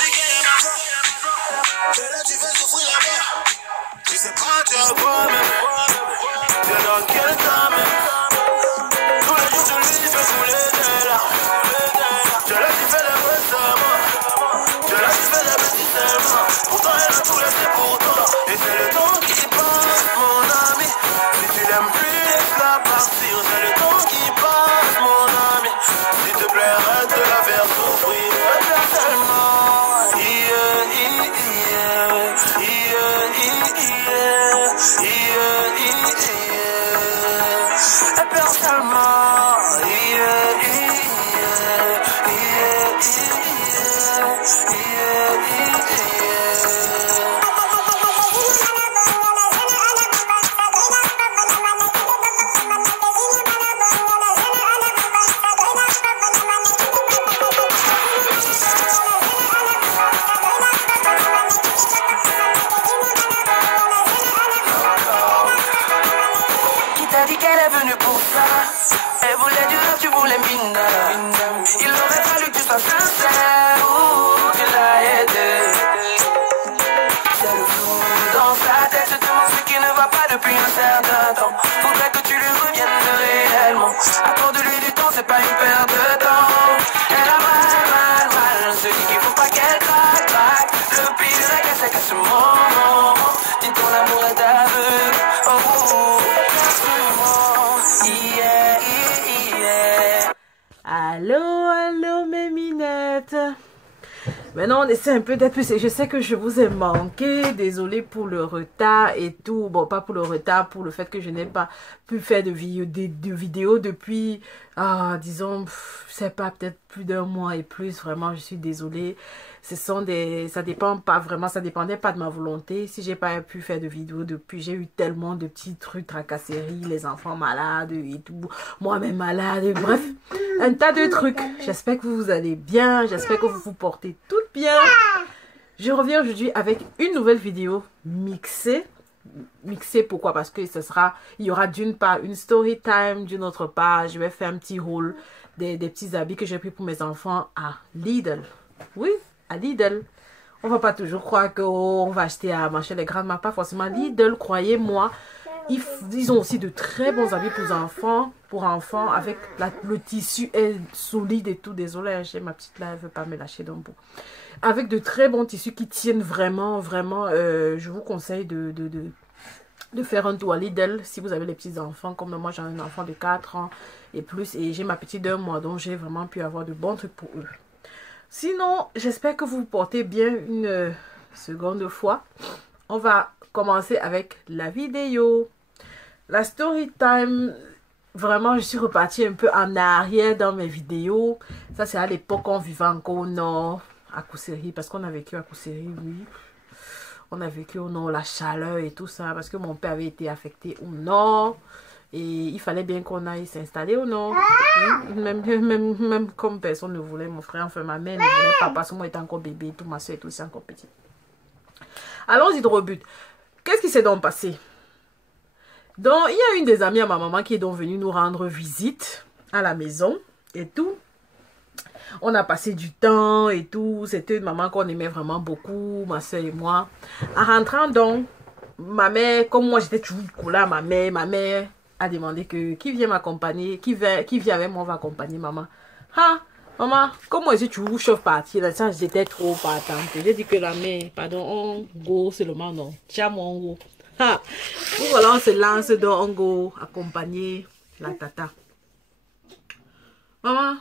dit qu'elle aime ça. Que là tu fais souffrir la mère. Tu sais pas, tu as quoi même. Tu es dans quel temps même. Tous les jours tu lui fais couler des larmes. Tu là tu fais les vrais serments. Tu là tu fais les petits serments. Pourtant elle a tout laissé pour toi. Et c'est le temps qui passe mon ami. Si tu l'aimes plus laisse-la partir. C'est le temps qui passe mon ami. S'il te plaît arrête de la faire souffrir. Elle perd tellement. Elle perd tellement. T'as dit qu'elle est venue pour ça. Elle voulait du rêve, tu voulais mina. Il aurait fallu que tu sois sincère. Ouh, tu l'as aidé. C'est le flou dans sa tête. Je te demande ce qui ne va pas depuis un certain temps. Faudrait que tu lui reviennes réellement. Accorde-lui du temps, c'est pas une perte de temps. Elle a mal. Se dit qu'il faut pas qu'elle craque. Le pire de la guerre, c'est qu'à ce moment, dis ton amour est aveugle. Allô mes minettes. Maintenant on essaie un peu d'être plus. Je sais que je vous ai manqué. Désolée pour le retard et tout. Bon, pas pour le retard, pour le fait que je n'ai pas pu faire de vidéos depuis, disons, je sais pas, peut-être plus d'un mois et plus. Vraiment, je suis désolée. Ça dépend pas vraiment, ça dépendait pas de ma volonté. Si j'ai pas pu faire de vidéos depuis, j'ai eu tellement de petits trucs, tracasseries, les enfants malades et tout, moi-même malade, bref, un tas de trucs. J'espère que vous allez bien, j'espère que vous vous portez toutes bien. Je reviens aujourd'hui avec une nouvelle vidéo mixée. Mixée pourquoi? Parce que il y aura d'une part une story time, d'une autre part, je vais faire un petit haul des petits habits que j'ai pris pour mes enfants à Lidl. Oui, à Lidl. On va pas toujours croire qu'on va acheter à marché les grandes marques, pas forcément Lidl, croyez-moi. Ils ont aussi de très bons habits pour enfants avec le tissu est solide et tout. Désolée, j'ai ma petite là, elle veut pas me lâcher d'un bout. Avec de très bons tissus qui tiennent vraiment, je vous conseille de faire un tour à Lidl si vous avez les petits enfants. Comme moi, j'ai un enfant de 4 ans et plus et j'ai ma petite d'1 mois, donc j'ai vraiment pu avoir de bons trucs pour eux. Sinon, j'espère que vous vous portez bien une seconde fois. On va commencer avec la vidéo. La story time, vraiment, je suis repartie un peu en arrière dans mes vidéos. Ça, c'est à l'époque on vivait encore au nord, à Kousséry, parce qu'on a vécu à Kousséry, oui. On a vécu au nord, la chaleur et tout ça, parce que mon père avait été affecté au nord. Et il fallait bien qu'on aille s'installer au nord. Même comme personne ne voulait, mon frère, enfin ma mère ne voulait pas, parce que moi j'étais encore bébé, tout ma soeur et tout, c'est encore petit. Allons-y droit au but. Qu'est-ce qui s'est donc passé? Donc, il y a une des amies à ma maman qui est donc venue nous rendre visite à la maison et tout. On a passé du temps et tout. C'était une maman qu'on aimait vraiment beaucoup, ma soeur et moi. En rentrant donc, ma mère, comme moi j'étais toujours collée à ma mère a demandé que qui vient m'accompagner, qui vient avec moi, on va accompagner maman. Ah, maman, comment est-ce que tu vous chauffes partir là? Ça, j'étais trop partante. J'ai dit que la mère, pardon, on go seulement, non. Tiens, mon go. Ah, voilà, on se lance donc, on go accompagner la tata. Maman,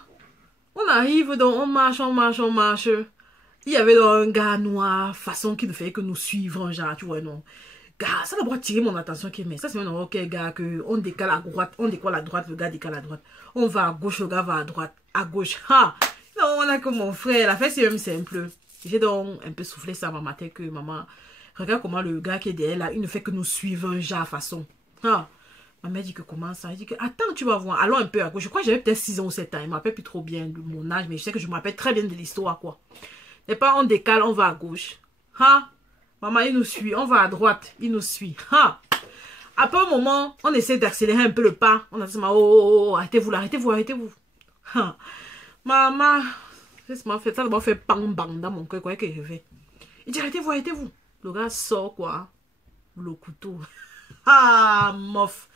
on arrive donc, on marche. Il y avait donc un gars noir, façon qui ne fait que nous suivre, genre, tu vois, non. Gars, ça d'abord attiré mon attention, mais ça c'est un ok gars que on décale à droite, on décolle à droite, le gars décale à droite. On va à gauche, le gars va à droite, à gauche. Ha! Non, on a que mon frère, la fête c'est même simple. J'ai donc un peu soufflé ça à ma tête que maman, regarde comment le gars qui est derrière là, il ne fait que nous suivre un genre façon. Ha! Ma mère dit que comment ça? Elle dit que attends, tu vas voir, allons un peu à gauche. Je crois que j'avais peut-être 6 ans ou 7 ans, je ne me rappelle plus trop bien de mon âge, mais je sais que je me rappelle très bien de l'histoire quoi. Et pas on décale, on va à gauche. Ha! Maman, il nous suit. On va à droite. Il nous suit. Ha! Après un moment, on essaie d'accélérer un peu le pas. On a dit, oh, arrêtez-vous là, arrêtez-vous. Ha! Maman, Ça m'a fait bang bang dans mon cœur. Quoi que je fais. Il dit arrêtez-vous, arrêtez-vous. Le gars sort quoi. Le couteau. Ah, mof.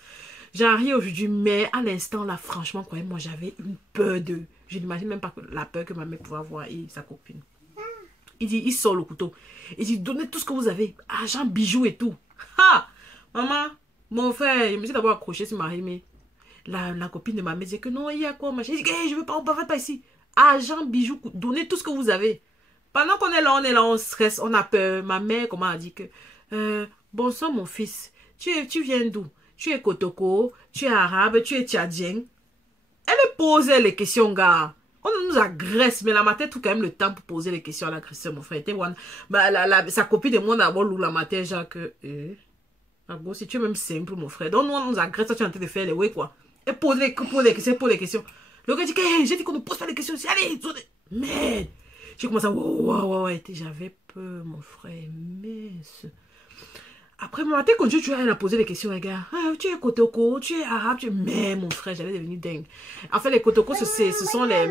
J'arrive aujourd'hui, mais à l'instant là, franchement, croyez-moi, j'avais une peur de... Je n'imagine même pas la peur que ma mère pouvait avoir et sa copine. Il dit, il sort le couteau. Il dit, donnez tout ce que vous avez. Argent, bijoux et tout. Ha! Maman, mon frère, je me suis d'abord accroché sur ma mais la copine de ma mère disait que non, il y a quoi, machin. Il dit, hey, je veux pas, on ne va pas ici. Argent, bijoux, donnez tout ce que vous avez. Pendant qu'on est là, on stresse, on a peur. Ma mère, comment a dit que... bon sang, mon fils, tu viens d'où? Tu es Kotoko, tu es arabe, tu es tchadien. Elle posait les questions, gars. On nous agresse, mais la matin, tout quand même le temps pour poser les questions à l'agresseur, mon frère. Sa copine de moi, d'abord, la matin, Jacques. Si tu es même simple, mon frère. Donc, nous, on nous agresse, tu es en train de faire les ouais, quoi. Et pose les questions. Le gars dit que hey, j'ai dit qu'on ne pose pas les questions. Allez, merde. J'ai commencé à ouais. J'avais peur, mon frère. Mince. Après, mon matin, quand tu as posé des questions, les gars, tu es Kotoko, tu es arabe, mais mon frère, j'allais devenir dingue. En fait, les Kotoko, ce sont les...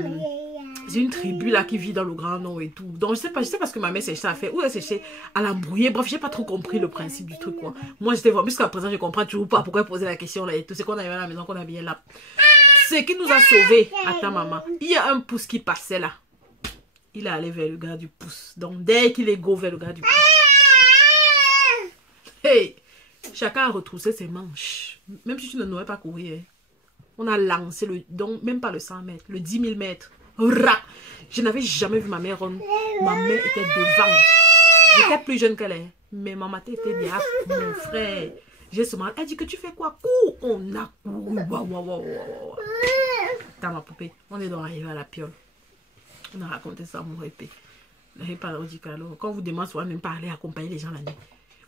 C'est une tribu là qui vit dans le Grand Nord et tout. Donc, je sais pas ce que ma mère s'est fait. Ou elle s'est à l'embrouiller. Bref, j'ai pas trop compris le principe du truc, quoi. Moi, j'étais vraiment... Jusqu'à présent, je comprends toujours pas pourquoi elle posait la question là et tout. C'est qu'on arrivait à la maison, qu'on a bien là. Ce qui nous a sauvés, attends, maman. Il y a un pouce qui passait là. Il est allé vers le gars du pouce. Donc, dès qu'il est go vers le gars du pouce. Hey, chacun a retroussé ses manches. Même si tu ne n'aurais pas courir. On a lancé le... Donc, même pas le 100 mètres. Le 10 000 mètres. Je n'avais jamais vu ma mère. Ma mère était devant. J'étais plus jeune qu'elle est. Mais ma tête était derrière mon frère. J'ai ce mal. Elle dit que tu fais quoi? Cours. On a couru. Attends, ma poupée. On est donc arrivé à la piole. On a raconté ça à mon épée. Quand vous demandez souvent même pas aller accompagner les gens la nuit.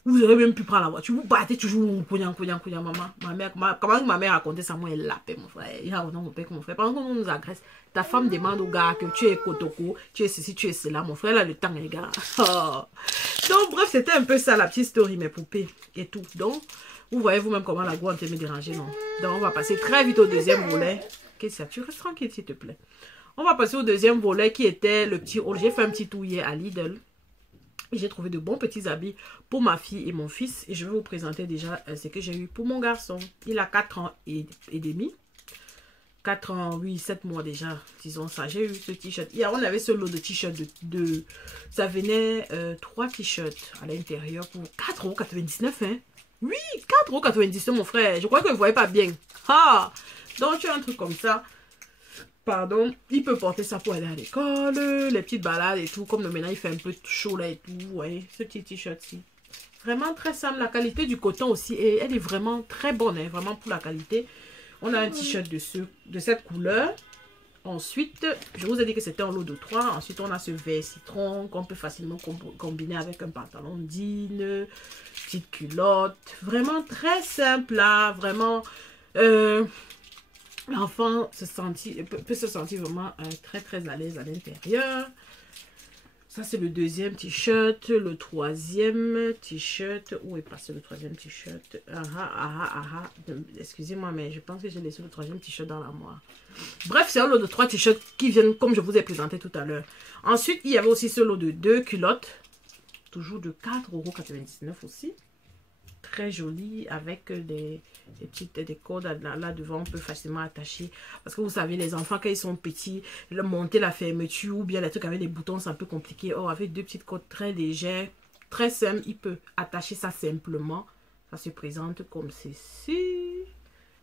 Vous aurez même pu prendre la voiture. Vous battez toujours. Maman. Comment ma mère racontait ça? Moi, elle l'appelle, mon frère. Il a mon père, mon frère. Pendant qu'on nous agresse, ta femme demande au gars que tu es Kotoko, tu es ceci, tu es cela. Mon frère, là, le temps, les gars. Oh. Donc, bref, c'était un peu ça, la petite story, mes poupées et tout. Donc, vous voyez vous-même comment la go me déranger, non? Donc, on va passer très vite au deuxième volet. Qu'est-ce que ça? Tu restes tranquille, s'il te plaît. On va passer au deuxième volet qui était le petit haul. J'ai fait un petit tour hier à Lidl. J'ai trouvé de bons petits habits pour ma fille et mon fils. Et je vais vous présenter déjà ce que j'ai eu pour mon garçon. Il a 4 ans et demi. 4 ans, oui, 7 mois déjà, disons ça. J'ai eu ce t-shirt. Hier, on avait ce lot de t-shirts de... Ça venait 3 t-shirts à l'intérieur pour 4,99 €. Hein? Oui, 4,99 €, mon frère. Je crois que vous ne voyez pas bien. Ah! Donc, tu as un truc comme ça. Pardon, il peut porter ça pour aller à l'école, les petites balades et tout. Comme le maintenant, il fait un peu chaud là et tout. Vous voyez, ce petit t-shirt-ci. Vraiment très simple. La qualité du coton aussi, et elle est vraiment très bonne. Hein, vraiment pour la qualité. On a un t-shirt de cette couleur. Ensuite, je vous ai dit que c'était un lot de 3. Ensuite, on a ce vert citron qu'on peut facilement combiner avec un pantalon jean, petite culotte. Vraiment très simple là. Vraiment... L'enfant peut se sentir vraiment très très à l'aise à l'intérieur. Ça c'est le deuxième t-shirt. Le troisième t-shirt. Où est passé le troisième t-shirt? Excusez-moi, mais je pense que j'ai laissé le troisième t-shirt dans l'armoire. Bref, c'est un lot de 3 t-shirts qui viennent comme je vous ai présenté tout à l'heure. Ensuite, il y avait aussi ce lot de 2 culottes. Toujours de 4,99 € aussi. Très joli avec des cordes là devant, on peut facilement attacher parce que vous savez les enfants quand ils sont petits, monter la fermeture ou bien les trucs avec des boutons c'est un peu compliqué. Or avec 2 petites cordes très légères, très simple, il peut attacher ça simplement. Ça se présente comme ceci.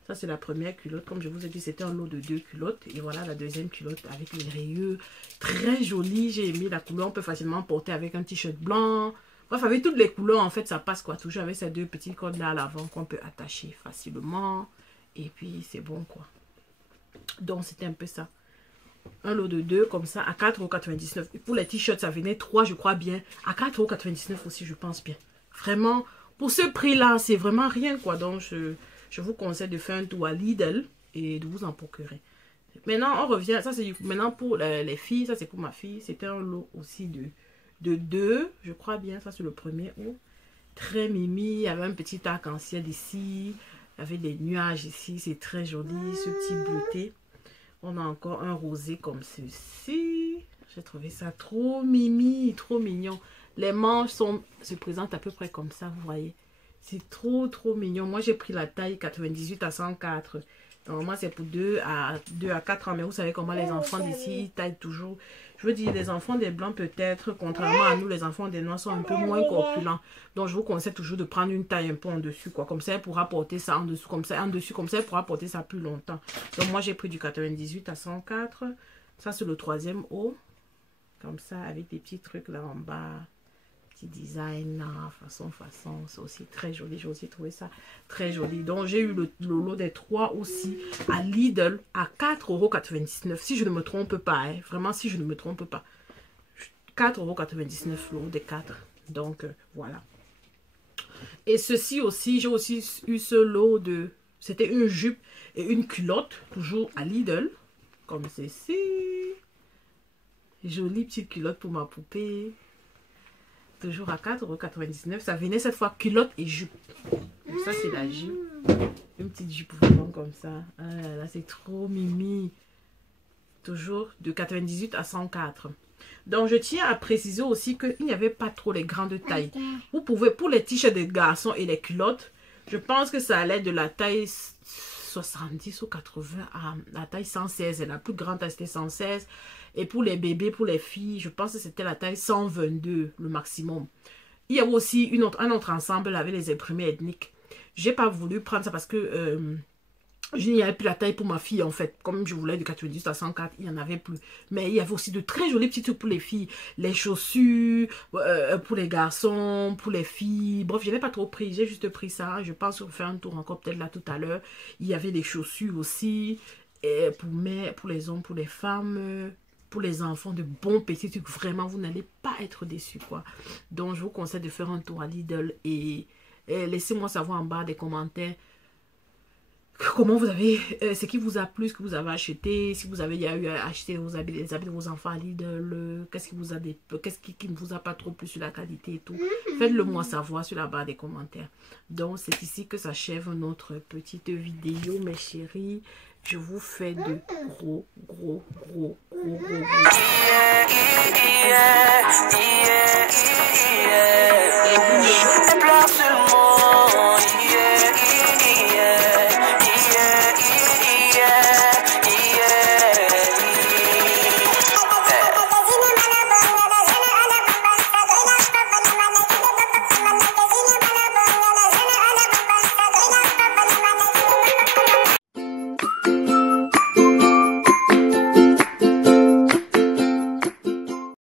Ça c'est la première culotte, comme je vous ai dit c'était un lot de 2 culottes et voilà la deuxième culotte avec les rayures, très jolie. J'ai aimé la couleur, on peut facilement porter avec un t-shirt blanc. Bref, avec toutes les couleurs, en fait, ça passe quoi. Toujours avec ces 2 petites cordes là à l'avant qu'on peut attacher facilement. Et puis, c'est bon quoi. Donc, c'était un peu ça. Un lot de 2 comme ça à 4,99 €. Et pour les t-shirts, ça venait 3, je crois bien. À 4,99 € aussi, je pense bien. Vraiment, pour ce prix-là, c'est vraiment rien quoi. Donc, je vous conseille de faire un tour à Lidl et de vous en procurer. Maintenant, on revient. Ça, c'est maintenant pour les filles. Ça, c'est pour ma fille. C'était un lot aussi de 2, je crois bien, ça c'est le premier. Très mimi, il y avait un petit arc-en-ciel ici, il y avait des nuages ici, c'est très joli, ce petit bleuté. On a encore un rosé comme ceci, J'ai trouvé ça trop mimi, trop mignon. Les manches se présentent à peu près comme ça, vous voyez. C'est trop mignon. Moi, j'ai pris la taille 98 à 104. Normalement, c'est pour 2 à 4 ans. Mais vous savez comment les enfants d'ici, ils taillent toujours. Je veux dire, les enfants des blancs, peut-être, contrairement à nous, les enfants des noirs sont un peu moins corpulents. Donc, je vous conseille toujours de prendre une taille un peu en dessus, quoi. Comme ça, elle pourra porter ça en dessous, comme ça, elle pourra porter ça plus longtemps. Donc, moi, j'ai pris du 98 à 104. Ça, c'est le 3e haut. Comme ça, avec des petits trucs là en bas. Petit design là, façon. C'est aussi très joli. J'ai aussi trouvé ça très joli. Donc, j'ai eu le lot des 3 aussi à Lidl à 4,99 €. Si je ne me trompe pas, hein, vraiment, si je ne me trompe pas. 4,99 € le lot des 4. Donc, voilà. Et ceci aussi, j'ai aussi eu ce lot de... C'était une jupe et une culotte, toujours à Lidl. Comme ceci. Jolie petite culotte pour ma poupée. Toujours à 4,99 €. Ça venait cette fois culotte et jupe. Donc ça, c'est la jupe. Une petite jupe vraiment comme ça. Ah là, c'est trop mimi. Toujours de 98 à 104. Donc, je tiens à préciser aussi qu'il n'y avait pas trop les grandes tailles. Vous pouvez, pour les t-shirts des garçons et les culottes, je pense que ça allait de la taille 70 ou 80 à la taille 116. Et la plus grande taille, c'était 116. Et pour les bébés, pour les filles, je pense que c'était la taille 122, le maximum. Il y avait aussi un autre ensemble avec les imprimés ethniques. J'ai pas voulu prendre ça parce que je n'y avais plus la taille pour ma fille en fait. Comme je voulais de 98 à 104, il n'y en avait plus. Mais il y avait aussi de très jolis petits trucs pour les filles. Les chaussures, pour les garçons, pour les filles. Bref, je n'ai pas trop pris. J'ai juste pris ça. Je pense qu'on fait un tour encore peut-être là tout à l'heure. Il y avait des chaussures aussi. Et pour les hommes, pour les femmes... Pour les enfants, de bons petits trucs. Vraiment, vous n'allez pas être déçus, quoi. Donc, je vous conseille de faire un tour à Lidl et laissez-moi savoir en bas des commentaires comment vous avez, ce qui vous a plu, ce que vous avez acheté, si vous avez eu à acheter les habits de vos enfants à Lidl, qu'est-ce qui ne vous a pas trop plu sur la qualité et tout. Faites-le moi savoir sur la barre des commentaires. Donc, c'est ici que s'achève notre petite vidéo, mes chéris. Je vous fais de gros bisous.